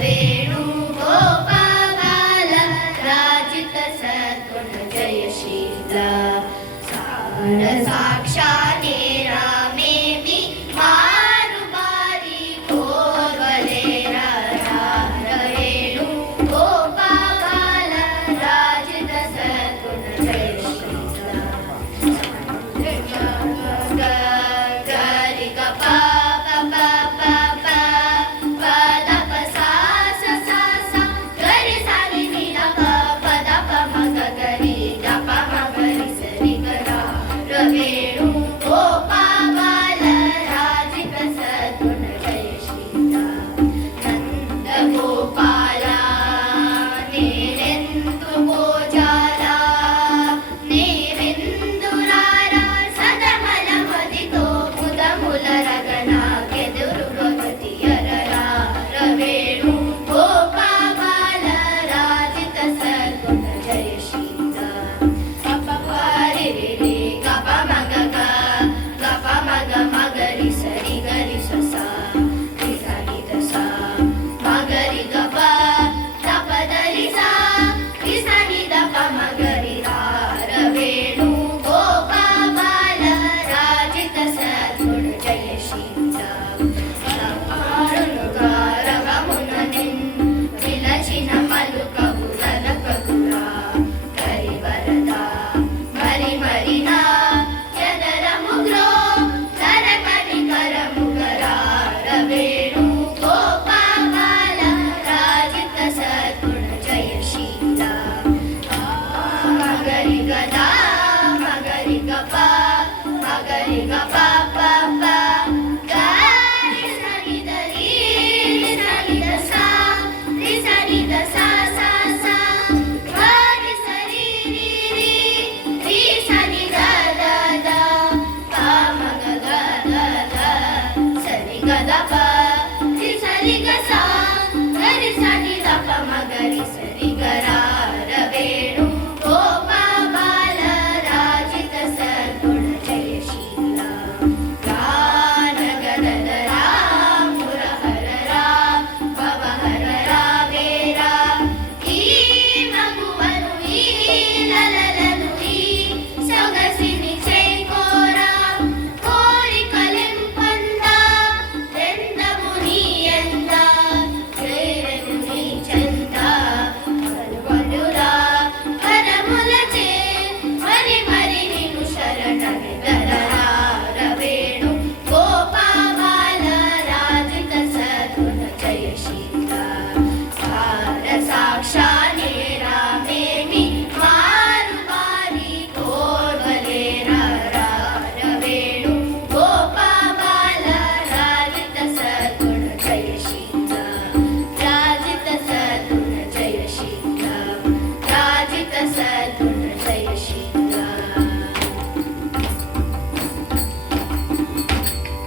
वेणुगोपाल राजित सद्गुण जयशील साक्षाने रामे मी मारु बारी कोरवले वेणुगोपाल राजित सद्गुण जयशील गरि ग प प प प प द प सा स सा सा गरि सा नि नि द प प द प म ग गरि द प म गरि स रि ग रा र वेणुगोपाल राजित सद्गुण जयशील नंद गोपाल ನೀನೆಂದು ಗೋಜಾಲ ನೀವೆಂದುರಾರ ಸದಮಲ ಮದಿತೋ ಮುದ ಮುಲರಗಣ ಕೆದುರು ಭಗತಿಯರರ ವೇಣುಗೋಪಾಲ ರಾಜಿತ ಸದ್ಗುಣ ಜಯಶೀಲ ಕಪ ರಿ ರಿ ರಿ ಕಪ ಮಗ ಗ ಕಪ ಮಗ ಮಗರಿ ಸರಿ ಗರಿ ಸ ಸ ರಿ ಸ ನಿ ದ ಸ ಮಗರಿ ಗ ಪ ದ ಪ ದ ರಿ ಸ ರಿ ಸ ನಿ ದ ಪ ಮಗರಿ ರ ವೇಣುಗೋಪಾಲ ರಾಜಿತ ಸದ್ಗುಣ ಜಯಶೀಲ ವಿಲಚಿನ ಮಲುಕವು ನಲಕಗುರ ಕರಿವರದ ಮರಿ ಮರಿನ ಎದರ ಮುಗ್ರೋ ಕರ ಕರಿ ಕರ ಮುಗರ ವೇಣುಗೋಪಾಲ ರಾಜಿತ ಸದ್ಗುಣ ಜಯಶೀಲ ಮಗರಿ ಗದ ಮಗರಿ ಗ ಪ ಮಗರಿ ಗ ಪ ಪ ಪ ಗರಿ ಸ ನಿ ದ ರಿ ಸ ನಿ ದ ಸ ರಿ ಸ ನಿ ದ ಸ ಸ ಸ ಗರಿ ಸ ರಿ ರಿ ರಿ ರಿ ಸ ನಿ ದ ದ ದ ಪ ಮ ಗ ಗ ಗ ಗ ಸ ರಿ ಗ ದ ಪ ರಿ ಸ ರಿ ಗ ಸ ಗರಿ ಸ ನಿ ದ ಪ ಮ ಗರಿ ಸ ರಿ